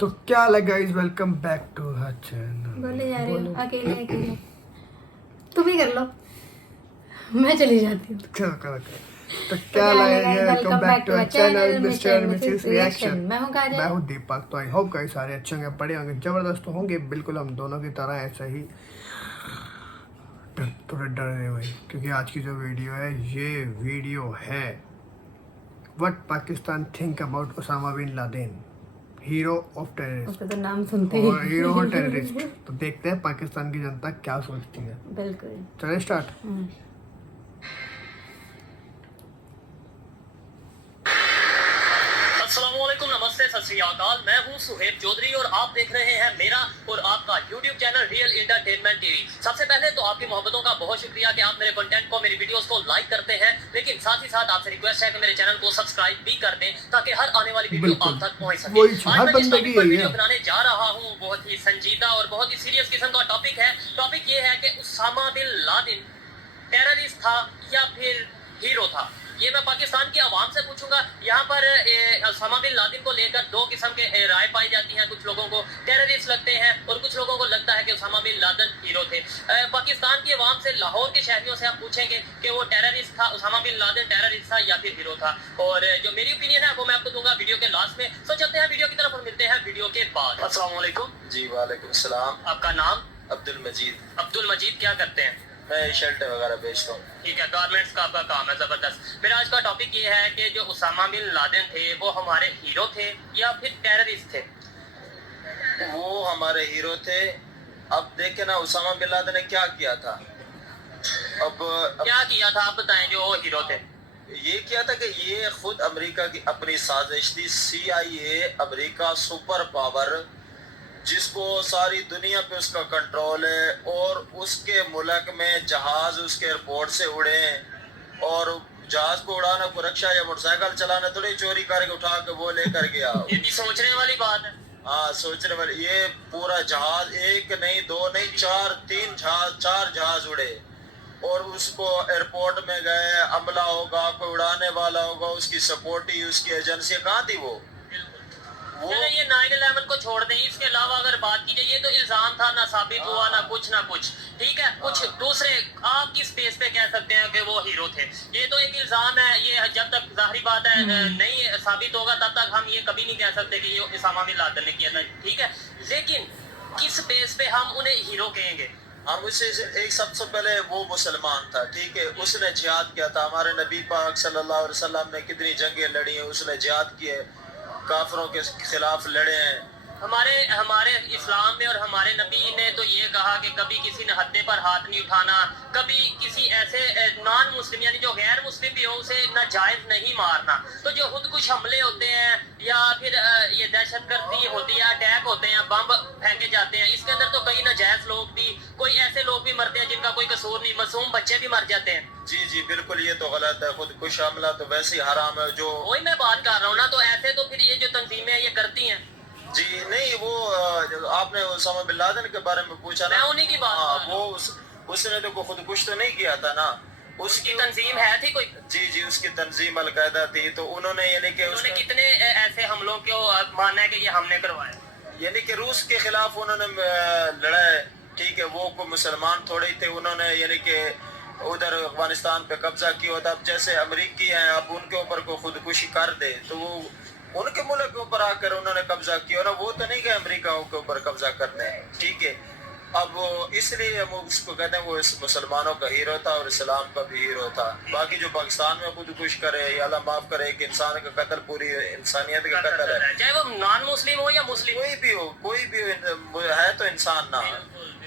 तो क्या हाल है guys, welcome back to her channel. बोले जा रहे हो अकेले अकेले, तुम ही कर लो, मैं चली जाती हूँ। चलो तो क्या हाल है, welcome back to her channel mister missus reaction. मैं हूँ काजल, मैं हूँ दीपक। तो आई होप गाइस सारे अच्छे होंगे, बड़े होंगे, जबरदस्त होंगे, बिल्कुल हम दोनों की तरह ऐसा ही थोड़ा डर रहे भाई, क्योंकि आज की जो वीडियो है ये वीडियो है what Pakistan think about Osama bin Laden, hero of terrorist. उसका तो नाम सुनते और ही हीरो ऑफ टेररिस्ट। तो देखते हैं पाकिस्तान की जनता क्या सोचती है। बिल्कुल। चले स्टार्ट। अस्सलामुअलैकुम, नमस्ते, सत श्री अकाल। मैं हूं सुहेब चौधरी और आप देख रहे हैं मेरा और आपका YouTube channel real entertainment TV. सबसे पहले तो आपकी मोहब्बतों का बहुत शुक्रिया कि आप मेरे कंटेंट को, मेरी वीडियोस को लाइक करते हैं, लेकिन साथ ही साथ आपसे रिक्वेस्ट है कि मेरे चैनल को सब्सक्राइब भी कर दें ताकि हर आने वाली वीडियो आप तक पहुंच सके। आज मैं जिस टॉपिक पर वीडियो बनाने जा रहा हूँ बहुत ही संजीदा और बहुत ही सीरियस किस्म का टॉपिक है। टॉपिक ये है कि ओसामा बिन लादेन टेररिस्ट था या फिर हीरो था। ये मैं पाकिस्तान की आवाम से पूछूंगा। यहाँ पर ओसामा बिन लादेन को लेकर दो किस्म के राय पाई जाती हैं। कुछ लोगों को टेररिस्ट लगते हैं और कुछ लोगों को लगता है कि ओसामा बिन लादेन हीरो थे। पाकिस्तान की आवाम से, लाहौर के शहरियों से हम पूछेंगे कि वो टेररिस्ट था, ओसामा बिन लादेन टेररिस्ट था या फिर हीरो था। और जो मेरी ओपिनियन है वो मैं आपको दूंगा वीडियो के लास्ट में। तो चलते हैं वीडियो की तरफ और मिलते हैं वीडियो के बाद। अस्सलाम वालेकुम। जी वालेकुम सलाम। आपका नाम? अब्दुल मजीद। अब्दुल मजीद, क्या करते हैं? मैं शर्ट वगैरह बेचता हूँ। ठीक है, गारमेंट्स का आपका काम है, जबरदस्त। मेरा आज का टॉपिक ये है कि जो ओसामा बिन लादेन थे वो हमारे हीरो थे या फिर टेररिस्ट थे? वो हमारे हीरो थे। अब देखे ना उसामा बिन लादेन ने क्या किया था। अब क्या किया था आप बताएं जो हीरो थे। ये किया था कि ये खुद अमेरिका की अपनी साजिश थी। CIA अमेरिका सुपर पावर जिसको सारी दुनिया पे उसका कंट्रोल है, और उसके मुल्क में जहाज उसके एयरपोर्ट से उड़े, और जहाज को उड़ाना को रक्षा या मोटरसाइकिल चलाना थोड़ी चोरी करके उठा के वो लेकर गया। ये भी सोचने वाली बात है। हाँ, सोचने वाले। ये पूरा जहाज एक नहीं, दो नहीं, चार जहाज उड़े, और उसको एयरपोर्ट में गए, अमला होगा, कोई उड़ाने वाला होगा, उसकी सपोर्टी, उसकी एजेंसी कहाँ थी वो। ये 9/11 को छोड़ दें, इसके अलावा अगर बात की जाए, ये तो इल्जाम था, ना साबित हुआ ना कुछ। ठीक है, कुछ दूसरे आप किस बेस पे कह सकते हैं कि वो हीरो थे? ये तो एक इल्जाम है। ये जब तक जाहिर बात है नहीं साबित होगा तब तक हम ये कभी नहीं कह सकते कि ये ओसामा बिन लादेन ने किया था। ठीक है, लेकिन किस बेस पे हम उन्हें हीरो कहेंगे? हम उसे एक सबसे पहले वो मुसलमान था, ठीक है, उसने जिहाद किया था। हमारे नबी पाक सल्लल्लाहु अलैहि वसल्लम ने कितनी जंगें लड़ी हैं, उसने जिहाद किए, काफरों के खिलाफ लड़े हैं। हमारे इस्लाम में और हमारे नबी ने तो ये कहा कि कभी किसी ने हत्थे पर हाथ नहीं उठाना, कभी किसी ऐसे नॉन मुस्लिम यानी जो गैर मुस्लिम भी हो उसे नाजायज नहीं मारना। तो जो खुदकुश हमले होते हैं या फिर ये दहशतगर्दी होती है, अटैक होते हैं, बम फेंके जाते हैं, इसके अंदर तो कई नाजायज लोग भी, कोई ऐसे लोग भी मरते हैं जिनका कोई कसूर नहीं, मासूम बच्चे भी मर जाते हैं। जी बिल्कुल, ये तो गलत है। खुदकुश हमला तो वैसे ही हराम है। जो वही मैं बात कर रहा हूँ ना। तो ऐसे तो फिर ये जो तंजीमें ये करती हैं। जी नहीं, वो आपने ओसामा बिन लादेन के बारे में पूछा ना, मैं उन्हीं की बात। हाँ, वो उसने तो खुदकुश तो नहीं किया था ना। उसकी तंजीम है थी कोई? जी उसकी तंजीम अलकायदा थी। तो उन्होंने यानी कि उन्होंने कितने ऐसे हमलों को माना है कि ये हमने करवाया? यानी कि रूस के खिलाफ उन्होंने लड़ा है, ठीक है। वो कोई मुसलमान थोड़े थे। उन्होंने यानी कि उधर अफगानिस्तान पे कब्जा किया होता। अब जैसे अमेरिकी हैं, अब उनके ऊपर को खुदकुशी कर दे तो वो उनके मुल्क के ऊपर आकर उन्होंने कब्जा किया ना। वो तो नहीं गए अमेरिका के ऊपर कब्जा करने, ठीक है। अब इसलिए हम उसको कहते हैं वो इस मुसलमानों का हीरो था और इस्लाम का भी हीरो था। बाकी जो पाकिस्तान में खुदकुश करे, या अल्लाह माफ करे, एक इंसान का कत्ल पूरी इंसानियत का कत्ल है, चाहे वो नॉन मुस्लिम हो या मुस्लिम, कोई भी हो, है तो इंसान ना।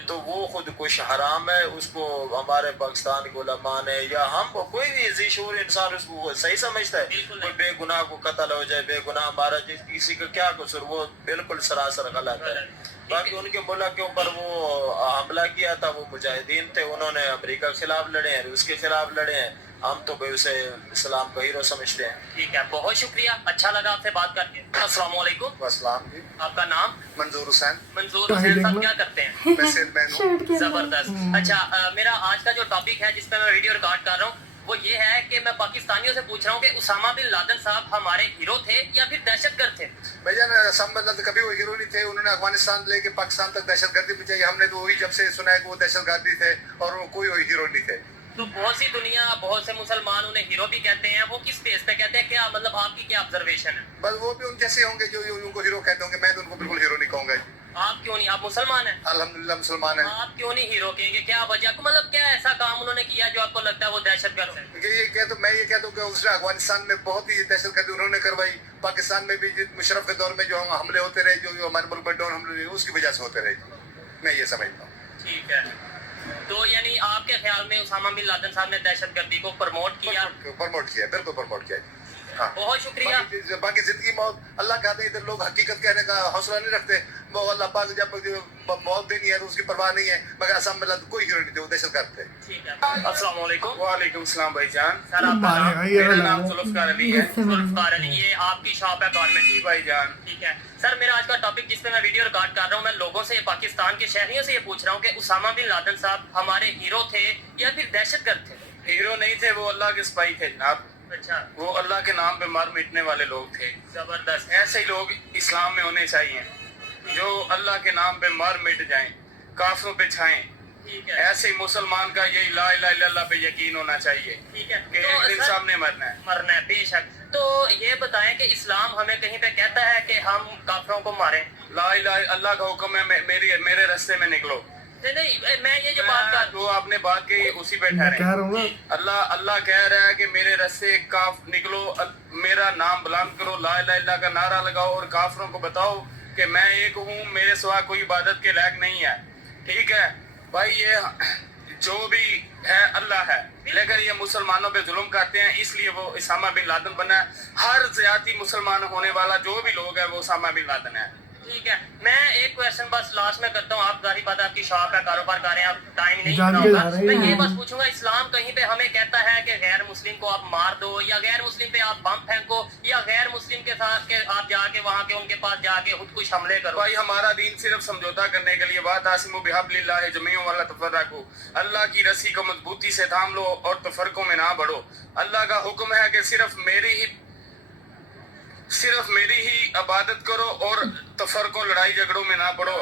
तो वो खुदकुश हराम है। उसको हमारे पाकिस्तान के उलमा ने या हम कोई भी ज़ीशूर इंसान उसको सही समझता है। कोई बेगुनाह को कत्ल हो जाए, बेगुनाह मारा जाए, किसी का क्या कसूर, वो बिल्कुल सरासर गलत है। बाकी उनके मुल्क के ऊपर वो हमला किया था, वो मुजाहिदीन थे, उन्होंने अमेरिका के खिलाफ लड़े हैं, रूस के खिलाफ लड़े हैं। हम तो भाई उसे इस्लाम का हीरो समझते हैं। ठीक है, बहुत शुक्रिया, अच्छा लगा आपसे बात करके। अस्सलाम वालेकुम। अस्सलाम जी। आपका नाम? मंजूर हुसैन। मंजूर हुसैन साहब, क्या करते हैं? मैं सेलमैन हूँ। जबरदस्त। अच्छा, मेरा आज का जो टॉपिक है जिस पर मैं वीडियो रिकॉर्ड कर रहा हूँ वो ये ہے کہ میں پاکستانیوں سے پوچھ رہا ہوں کہ اسامہ بن لادن صاحب ہمارے ہیرو تھے یا پھر دہشت گرد تھے؟ بھائی جان اسامہ بن لادن کبھی وہ ہیرو نہیں تھے. انہوں نے افغانستان لے کے پاکستان تک دہشت گردی مچائی. ہم نے تو وہی جب سے سنا ہے کہ وہ دہشت گردی تھے اور وہ کوئی ہیرو نہیں تھے. تو بہت سی دنیا بہت سے مسلمان انہیں ہیرو بھی کہتے ہیں, وہ کس بیس پہ کہتے ہیں, کیا مطلب آپ کی کیا آبزرویشن ہے؟ بس وہ بھی ان جیسے ہوں گے جو ان کو ہیرو کہتے ہوں گے. میں تو ان کو بالکل ہیرو نہیں کہوں گا. آپ کیوں نہیں, آپ مسلمان ہیں, الحمدللہ مسلمان ہیں. آپ کیوں نہیں ہیرو کہیں گے, کیا وجہ, مطلب کیا ایسا کام انہوں نے کیا جو آپ کو لگتا ہے وہ دہشت گرد ہے؟ میں یہ کہتا ہوں کہ اس نے افغانستان میں بہت ہی دہشت گردی انہوں نے کروائی. پاکستان میں بھی مشرف کے دور میں جو حملے ہوتے رہے, جو ہمارے ملک میں ڈرون حملے ہوئے, اس کی وجہ سے ہوتے رہے. میں یہ سمجھتا ہوں. ٹھیک ہے, تو یعنی آپ کے خیال میں اسامہ بن لادن صاحب نے دہشت گردی کو پروموٹ کیا؟ پروموٹ کیا, بالکل پروموٹ کیا. بہت شکریہ. باقی زندگی موت اللہ کہتے ہیں. ادھر لوگ حقیقت کہنے کا حوصلہ نہیں رکھتے. وہ اللہ پاک جب موت دینی ہے تو اس کی پرواہ نہیں ہے. مگر اسامہ بن لادن کوئی ہیرو نہیں تھے, وہ دہشت گرد تھے. ٹھیک ہے, السلام علیکم. وعلیکم السلام بھائی جان. سر آپ کا نام؟ میرا نام ذوالفقار علی ہے. ذوالفقار علی, یہ آپ کی شاپ ہے گارمنٹ کی؟ بھائی جان. ٹھیک ہے سر, میرا آج کا ٹاپک جس پہ میں ویڈیو ریکارڈ کر رہا ہوں, میں لوگوں سے, پاکستان کے شہریوں سے یہ پوچھ رہا ہوں کہ اسامہ بن لادن صاحب ہمارے ہیرو تھے یا پھر دہشت گرد تھے؟ ہیرو نہیں تھے, وہ اللہ کے سپاہی تھے جناب. اچھا, وہ اللہ کے نام پہ مار مٹنے والے لوگ تھے. زبردست. ایسے ہی لوگ اسلام میں ہونے چاہیے جو اللہ کے نام پہ مار مٹ جائیں, کافروں پہ چھائیں. ٹھیک ہے, ایسے ہی مسلمان کا یہی لا الہ الا اللہ پہ یقین ہونا چاہیے ٹھیک ہے, کہ ایک دن سب نے مرنا ہے. مرنا ہے, بے شک. تو یہ بتائیں کہ اسلام ہمیں کہیں پہ کہتا ہے کہ ہم کافروں کو ماریں؟ لا الہ اللہ کا حکم ہے میرے رستے میں نکلو. نہیں, میں یہ جو بات کر, وہ آپ نے بات کی اسی پہ ٹھہرے. اللہ کہہ رہا ہے کہ میرے رستے نکلو, میرا نام بلند کرو, لا الہ الا کا نعرہ لگاؤ اور کافروں کو بتاؤ کہ میں ایک ہوں, میرے سوا کوئی عبادت کے لائق نہیں ہے. ٹھیک ہے بھائی, یہ جو بھی ہے اللہ ہے, لیکن یہ مسلمانوں پہ ظلم کرتے ہیں, اس لیے وہ اسامہ بن لادن بنا ہے. ہر زیادتی مسلمان ہونے والا جو بھی لوگ ہے وہ اسامہ بن لادن ہے. ٹھیک ہے, میں ایک کویشچن بس لاسٹ میں کرتا ہوں. آپ ظاہری بات ہے آپ کی شاپ ہے, کاروبار کر رہے ہیں, آپ ٹائم نہیں ہوگا. میں یہ بس پوچھوں گا, اسلام کہیں پہ ہمیں کہتا ہے کہ غیر مسلم کو آپ مار دو, یا غیر مسلم پہ آپ بم پھینکو, یا غیر مسلم کے ساتھ کہ آپ جا کے وہاں کے ان کے پاس جا کے خود کش حملے کرو؟ بھائی ہمارا دین صرف سمجھوتا کرنے کے لیے, واعتصموا بحبل اللہ جميعا ولا تفرقوا, اللہ کی رسی کو مضبوطی سے تھام لو اور تفرقوں میں نہ بڑھو. اللہ کا حکم ہے کہ صرف میری ہی عبادت کرو اور تفرقوں لڑائی جھگڑوں میں نہ پڑو.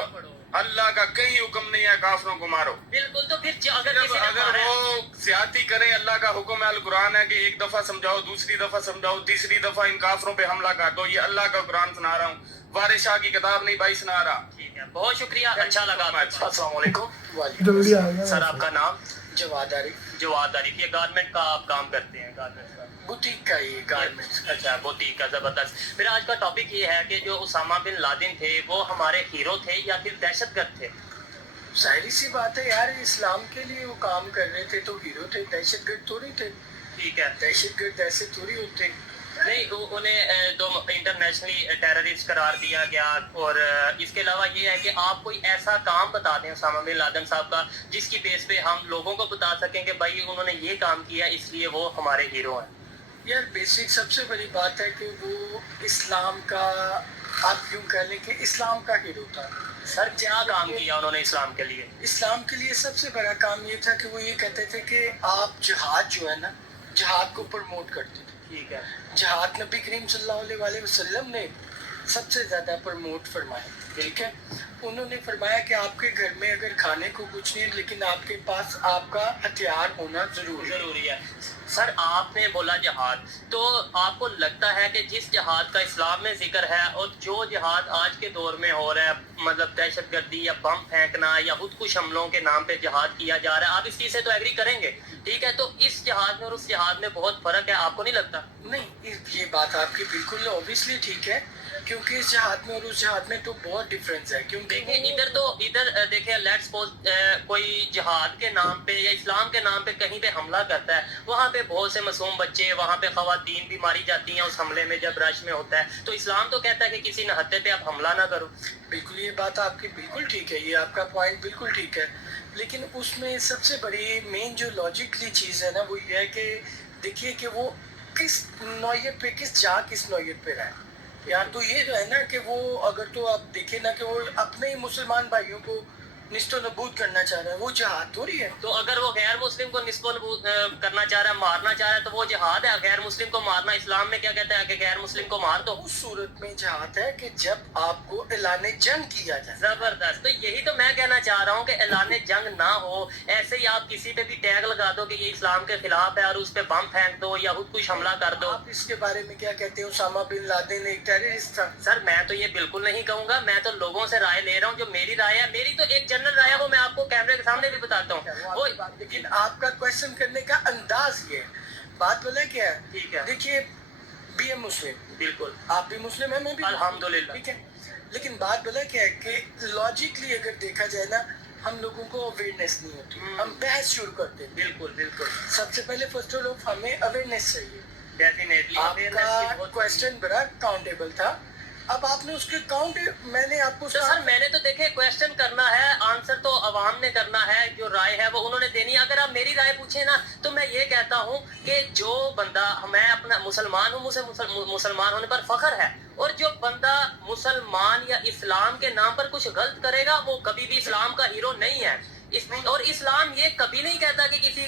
اللہ کا کہیں حکم نہیں ہے کافروں کو مارو. بالکل, تو پھر اگر وہ زیادتی کرے, اللہ کا حکم ہے, القرآن ہے کہ ایک دفعہ سمجھاؤ, دوسری دفعہ سمجھاؤ, تیسری دفعہ ان کافروں پہ حملہ کر دو. یہ اللہ کا قرآن سنا رہا ہوں, وارث شاہ کی کتاب نہیں بھائی سنا رہا. ٹھیک ہے, بہت شکریہ, اچھا لگا. السلام علیکم. سر آپ کا نام؟ جواد عارف. جواد عارف, یہ گارمنٹ کا آپ کام کرتے ہیں؟ گارمنٹ کا بوتیک کا یہ گارمنٹ. اچھا, بوتیک کا, زبردست. میرا آج کا ٹاپک یہ ہے کہ جو اسامہ بن لادن تھے وہ ہمارے ہیرو تھے یا پھر دہشت گرد تھے؟ ظاہری سی بات ہے یار, اسلام کے لیے وہ کام کر رہے تھے تو ہیرو تھے, دہشت گرد تھوڑی تھے. ٹھیک ہے, دہشت گرد ایسے تھوڑی ہوتے. نہیں, انہیں دو انٹرنیشنلی ٹیررسٹ قرار دیا گیا. اور اس کے علاوہ یہ ہے کہ آپ کوئی ایسا کام بتا دیں اسامہ بن لادن صاحب کا جس کی بیس پہ ہم لوگوں کو بتا سکیں کہ بھائی انہوں نے یہ کام کیا اس لیے وہ ہمارے ہیرو ہیں. یار بیسک سب سے بڑی بات ہے کہ وہ اسلام کا, آپ یوں کہہ لیں کہ اسلام کا ہیرو تھا. سر کیا کام کیا انہوں نے اسلام کے لیے؟ اسلام کے لیے سب سے بڑا کام یہ تھا کہ وہ یہ کہتے تھے کہ آپ جہاد جو ہے نا, جہاد کو پروموٹ کرتے تھے. ٹھیک ہے, جہاد نبی کریم صلی اللہ علیہ وسلم نے سب سے زیادہ پروموٹ فرمایا. ٹھیک ہے, انہوں نے فرمایا کہ آپ کے گھر میں اگر کھانے کو کچھ نہیں لیکن آپ کے پاس آپ کا ہتھیار ہونا ضروری ہے. سر آپ نے بولا جہاد, تو آپ کو لگتا ہے کہ جس جہاد کا اسلام میں ذکر ہے اور جو جہاد آج کے دور میں ہو رہا ہے, مطلب دہشت گردی یا بم پھینکنا یا خود کش حملوں کے نام پہ جہاد کیا جا رہا ہے, آپ اس چیز سے تو ایگری کریں گے؟ ٹھیک ہے, تو اس جہاد میں اور اس جہاد میں بہت فرق ہے, آپ کو نہیں لگتا؟ نہیں, یہ بات آپ کی بالکل اوبیسلی ٹھیک ہے, کیونکہ اس جہاد میں اور اس جہاد میں تو بہت ڈفرینس ہے. کیونکہ ادھر دیکھیں, لیٹس سپوز کوئی جہاد کے نام پہ یا اسلام کے نام پہ کہیں پہ حملہ کرتا ہے, وہاں پہ بہت سے معصوم بچے, وہاں پہ خواتین بھی ماری جاتی ہیں اس حملے میں جب رش میں ہوتا ہے, تو اسلام تو کہتا ہے کہ کسی نہتے پہ آپ حملہ نہ کرو. بالکل یہ بات آپ کی بالکل ٹھیک ہے, یہ آپ کا پوائنٹ بالکل ٹھیک ہے, لیکن اس میں سب سے بڑی مین جو لاجکلی چیز ہے نا وہ یہ ہے کہ دیکھیے کہ وہ کس نوعیت پہ, کس نوعیت پہ رہا ہے. یار تو یہ جو ہے نا کہ وہ اگر تو آپ دیکھیں نا کہ وہ اپنے ہی مسلمان بھائیوں کو निस्तो नबूद करना चाह रहा है, वो जिहाद थोड़ी है। तो अगर वो गैर मुस्लिम को निस्बत करना चाह रहा है, मारना चाह रहा है, तो वो जिहाद है। गैर मुस्लिम को मारना इस्लाम में क्या कहता है कि गैर मुस्लिम को मार दो। उस सूरत में जिहाद है कि जब आपको ऐलान जंग किया जाए। जबरदस्त। तो यही तो मैं कहना चाह रहा हूँ कि ऐलान जंग ना हो, ऐसे ही आप किसी पे भी टैग लगा दो कि ये इस्लाम के खिलाफ है और उस पे बम फेंक दो या खुद कुछ हमला कर दो। आप इसके बारे में क्या कहते हैं? उसामा बिन लादेन एक टेररिस्ट था। सर मैं तो ये बिल्कुल नहीं कहूंगा, मैं तो लोगों से राय ले रहा हूँ। जो मेरी राय है, मेरी तो एक जनरल राय है, वो मैं आपको कैमरे के सामने भी बताता हूँ। लेकिन आपका क्वेश्चन करने का अंदाज ये है। बात बोले क्या है? ठीक है। देखिए, बी ए मुस्लिम, बिल्कुल आप भी मुस्लिम है, मैं भी, अल्हम्दुलिल्लाह। ठीक है। लेकिन बात बोला क्या है कि लॉजिकली अगर देखा जाए ना, हम लोगों को अवेयरनेस नहीं होती, हम बहस शुरू करते हैं। बिल्कुल बिल्कुल, सबसे पहले फर्स्ट ऑफ ऑल हमें अवेयरनेस चाहिए। डेफिनेटली। आपका क्वेश्चन बड़ा काउंटेबल था, अब आपने उसके काउंट, मैंने आपको तो सर मैंने तो देखे क्वेश्चन करना है, आंसर तो अवाम ने करना है, जो राय है वो उन्होंने देनी है। अगर आप मेरी राय पूछे ना, तो मैं ये कहता हूँ कि जो बंदा, मैं अपना मुसलमान हूँ, मुझे मुसलमान होने पर फख्र है, और जो बंदा मुसलमान या इस्लाम के नाम पर कुछ गलत करेगा, वो कभी भी इस्लाम का हीरो नहीं है। और इस्लाम ये कभी नहीं कहता कि किसी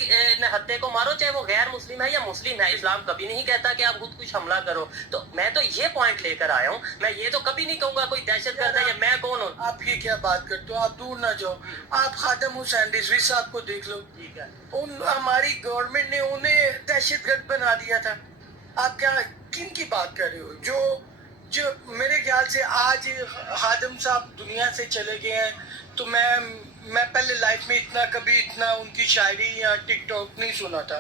हत्या को मारो, चाहे वो गैर मुस्लिम है या मुस्लिम है। इस्लाम कभी नहीं कहता कि आप खुद कुछ हमला करो। तो मैं तो ये पॉइंट लेकर आया हूँ। मैं ये तो कभी नहीं कहूंगा कोई दहशतगर्द है या मैं कौन हूँ। आप ये क्या बात करते हो? आप दूर ना जाओ, आप खादम हुसैन रिजवी साहब को देख लो। ठीक है। हमारी गवर्नमेंट ने उन्हें दहशतगर्द बना दिया था। आप क्या किन की बात कर रहे हो? जो मेरे ख्याल से आज खादम साहब दुनिया से चले गए हैं, तो मैं पहले लाइफ में इतना उनकी शायरी या टिकटॉक नहीं सुना था।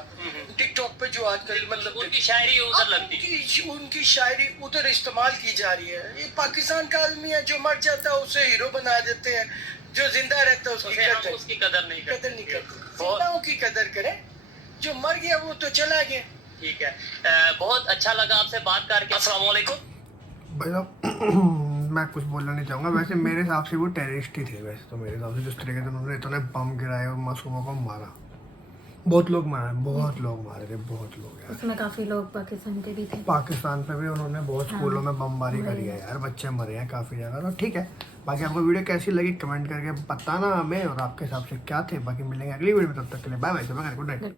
टिकटॉक पे जो आजकल मतलब उनकी शायरी उधर लगती, उनकी शायरी उधर इस्तेमाल की जा रही है। ये पाकिस्तान का आदमी है, जो मर जाता है उसे हीरो बना देते हैं, जो जिंदा रहता है उसकी कदर नहीं करते। जिंदाओं की कदर करें, जो मर गया वो तो चला गया। ठीक है। बहुत अच्छा लगा आपसे बात करके। अस्सलाम वालेकुम। भाई मैं कुछ बोलना नहीं चाहूँगा। वैसे मेरे हिसाब से वो टेररिस्ट ही थे। वैसे तो मेरे हिसाब से जिस तरीके से उन्होंने इतने बम गिराए और मासूमों को मारा, बहुत लोग मारे, बहुत लोग मारे थे, बहुत लोग यार। उसमें काफी लोग पाकिस्तान के भी थे। पाकिस्तान पे भी उन्होंने बहुत स्कूलों में बमबारी करी है यार, बच्चे मरे हैं काफ़ी जगह। तो ठीक है, बाकी आपको वीडियो कैसी लगी कमेंट करके बताना हमें, और आपके हिसाब से क्या थे। बाकी मिलेंगे अगली वीडियो में, तब तक के लिए बाय बाय, गुड नाइट।